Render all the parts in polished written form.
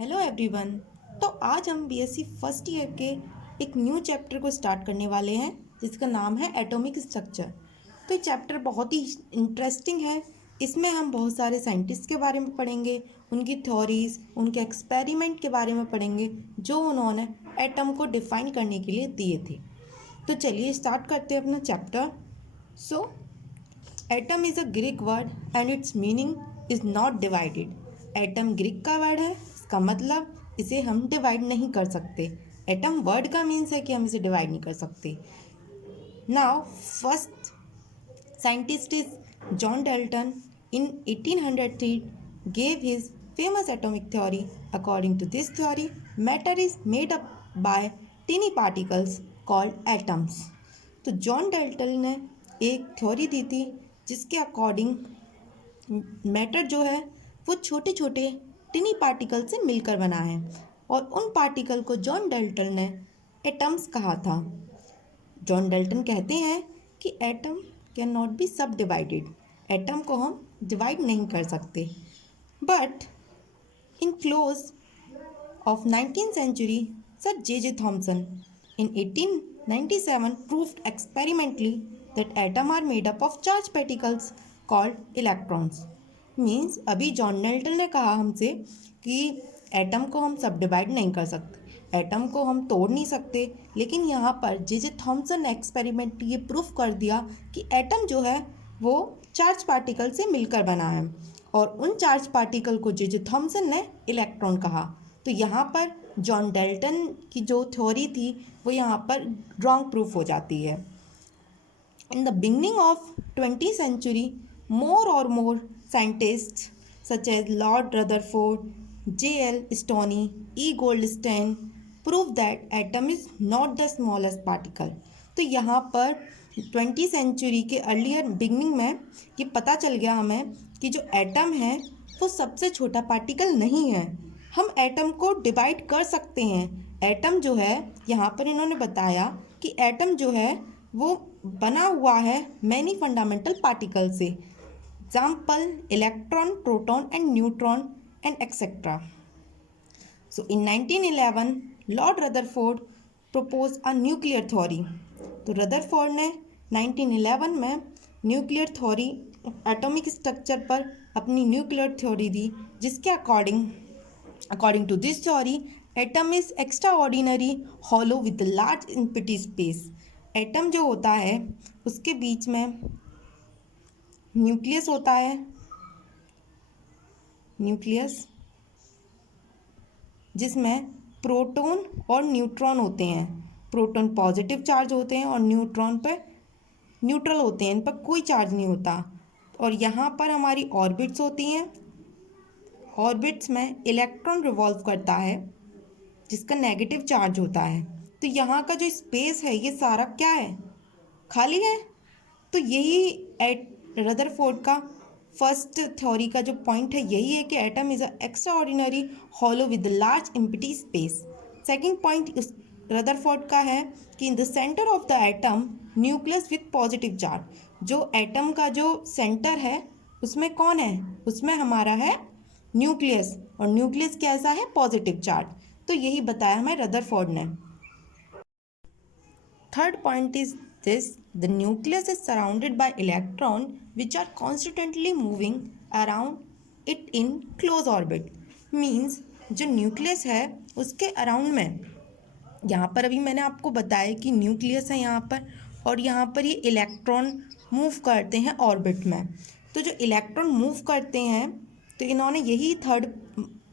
Hello everyone. तो आज हम बीएससी फर्स्ट ईयर के एक न्यू चैप्टर को स्टार्ट करने वाले हैं जिसका नाम है एटॉमिक स्ट्रक्चर। तो ये चैप्टर बहुत ही इंटरेस्टिंग है। इसमें हम बहुत सारे साइंटिस्ट के बारे में पढ़ेंगे, उनकी थ्योरीज, उनके एक्सपेरिमेंट के बारे में पढ़ेंगे जो उन्होंने एटम को डिफाइन करने के लिए दिए थे। तो चलिए स्टार्ट करते हैं अपना chapter. So atom is a Greek word and it's meaning is not divided. Atom Greek का वर्ड है, इसका मतलब इसे हम डिवाइड नहीं कर सकते। एटम वर्ड का मीन्स है कि हम इसे डिवाइड नहीं कर सकते। Now first scientist is John Dalton. In 1803 gave his famous atomic theory. According to this theory, matter is made up by tiny particles called atoms. तो जॉन डाल्टन ने एक थ्योरी दी थी जिसके अकॉर्डिंग मैटर जो है वो छोटे छोटे टिनी पार्टिकल से मिलकर बना है और उन पार्टिकल को जॉन डाल्टन ने एटम्स कहा था। जॉन डाल्टन कहते हैं कि एटम कैन नॉट बी सब डिवाइडेड। एटम को हम डिवाइड नहीं कर सकते। But in close of 19th century, Sir J.J. Thomson in 1897 proved experimentally that atoms are made up of charged particles called electrons. Means अभी जॉन डाल्टन ने कहा हमसे कि एटम को हम सब डिवाइड नहीं कर सकते, एटम को हम तोड़ नहीं सकते, लेकिन यहाँ पर जे थॉमसन ने एक्सपेरिमेंट ये प्रूफ कर दिया कि एटम जो है वो चार्ज पार्टिकल से मिलकर बना है और उन चार्ज पार्टिकल को जे थॉमसन ने इलेक्ट्रॉन कहा। तो यहाँ पर जॉन डाल्टन की जो थ्योरी थी वो यहाँ पर रॉन्ग प्रूफ हो जाती है। In the beginning of 20th century, more scientists such as Lord Rutherford, J.L. Stoney, E. Goldstein proved that atom is not the smallest particle. तो यहाँ पर 20th सेंचुरी के अर्लियर बिगनिंग में ये पता चल गया हमें कि जो एटम है वो सबसे छोटा पार्टिकल नहीं है। हम एटम को डिवाइड कर सकते हैं। एटम जो है यहाँ पर इन्होंने बताया कि एटम जो है वो बना हुआ है मैनी फंडामेंटल पार्टिकल से, example electron, proton and neutron and etcetera. So in 1911 Lord Rutherford propose a nuclear theory. तो रदरफोर्ड ने 1911 में न्यूक्लियर थ्योरी, एटॉमिक स्ट्रक्चर पर अपनी न्यूक्लियर थ्योरी दी, जिसके according to this theory atom is extraordinary hollow with large empty space. Atom जो होता है उसके बीच में न्यूक्लियस होता है, न्यूक्लियस जिसमें प्रोटॉन और न्यूट्रॉन होते हैं। प्रोटॉन पॉजिटिव चार्ज होते हैं और न्यूट्रॉन पे न्यूट्रल होते हैं, इन पर कोई चार्ज नहीं होता। और यहाँ पर हमारी ऑर्बिट्स होती हैं। ऑर्बिट्स में इलेक्ट्रॉन रिवॉल्व करता है जिसका नेगेटिव चार्ज होता है। तो यहाँ का जो स्पेस है ये सारा क्या है, खाली है। तो यही रदरफोर्ड का फर्स्ट थ्योरी का जो पॉइंट है यही है कि atom is a extra ordinary hollow with large empty space. Second point Rutherford का है कि in the centre of the atom nucleus with positive charge. जो एटम का जो सेंटर है उसमें कौन है, उसमें हमारा है न्यूक्लियस, और न्यूक्लियस कैसा है, पॉजिटिव चार्ज। तो यही बताया हमें रदरफोर्ड ने। Third point is this, the nucleus is surrounded by electrons which are constantly moving around it in close orbit. Means जो न्यूक्लियस है उसके अराउंड में, यहाँ पर अभी मैंने आपको बताया कि न्यूक्लियस है यहाँ पर और यहाँ पर ये इलेक्ट्रॉन मूव करते हैं ऑर्बिट में। तो जो इलेक्ट्रॉन मूव करते हैं, तो इन्होंने यही थर्ड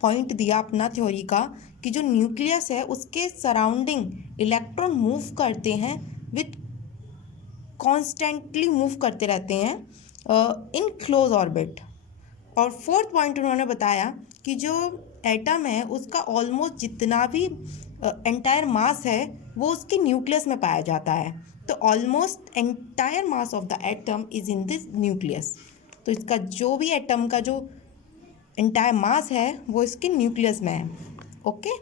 पॉइंट दिया अपना थ्योरी का कि जो न्यूक्लियस है उसके सराउंडिंग इलेक्ट्रॉन मूव करते हैं विथ कॉन्स्टेंटली मूव करते रहते हैं इन क्लोज ऑर्बिट। और फोर्थ पॉइंट उन्होंने बताया कि जो एटम है उसका ऑलमोस्ट जितना भी एंटायर मास है वो उसके न्यूक्लियस में पाया जाता है। तो almost entire mass of the atom is in this nucleus. तो इसका जो भी एटम का जो एंटायर मास है वो इसके न्यूक्लियस में है। ओके,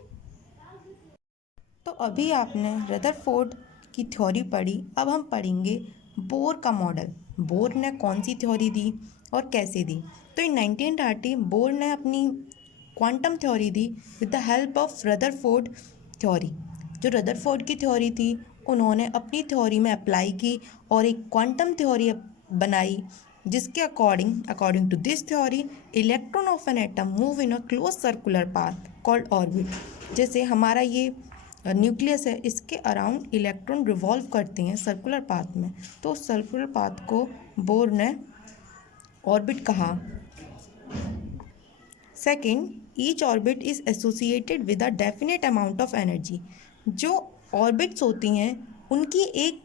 तो अभी आपने रदरफोर्ड की थ्योरी पढ़ी, अब हम पढ़ेंगे बोर का मॉडल। बोर ने कौन सी थ्योरी दी और कैसे दी। तो इन 1930 बोर ने अपनी quantum theory the with the help of Rutherford theory. जो रदरफोर्ड की थ्योरी थी उन्होंने अपनी थ्योरी में अप्लाई की और एक क्वांटम थ्योरी बनाई, जिसके according to this theory electron of an atom move in a close circular path called orbit. जैसे हमारा ये न्यूक्लियस है, इसके अराउंड इलेक्ट्रॉन रिवॉल्व करते हैं सर्कुलर पाथ में, तो सर्कुलर पाथ को बोर ने ऑर्बिट कहा। Second, each orbit is associated with a definite amount of energy. जो ऑर्बिट्स होती हैं उनकी एक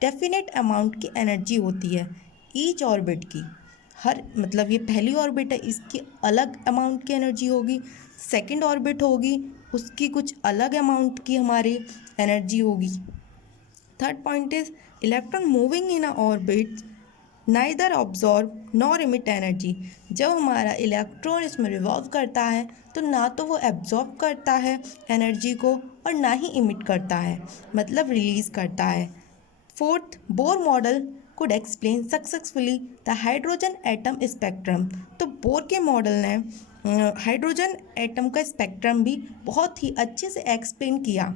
डेफिनेट अमाउंट की एनर्जी होती है ईच ऑर्बिट की। हर मतलब ये पहली ऑर्बिट है, इसकी अलग अमाउंट की एनर्जी होगी, सेकंड ऑर्बिट होगी उसकी कुछ अलग अमाउंट की हमारी एनर्जी होगी। Third point is electron moving in a orbit neither absorb nor emit energy. जब हमारा इलेक्ट्रॉन इसमें रिवॉल्व करता है तो ना तो वो एब्जॉर्ब करता है एनर्जी को और ना ही इमिट करता है, मतलब रिलीज करता है। Fourth, Bohr model could explain successfully the hydrogen atom spectrum. तो बोर के मॉडल ने हाइड्रोजन एटम का स्पेक्ट्रम भी बहुत ही अच्छे से एक्सप्लेन किया।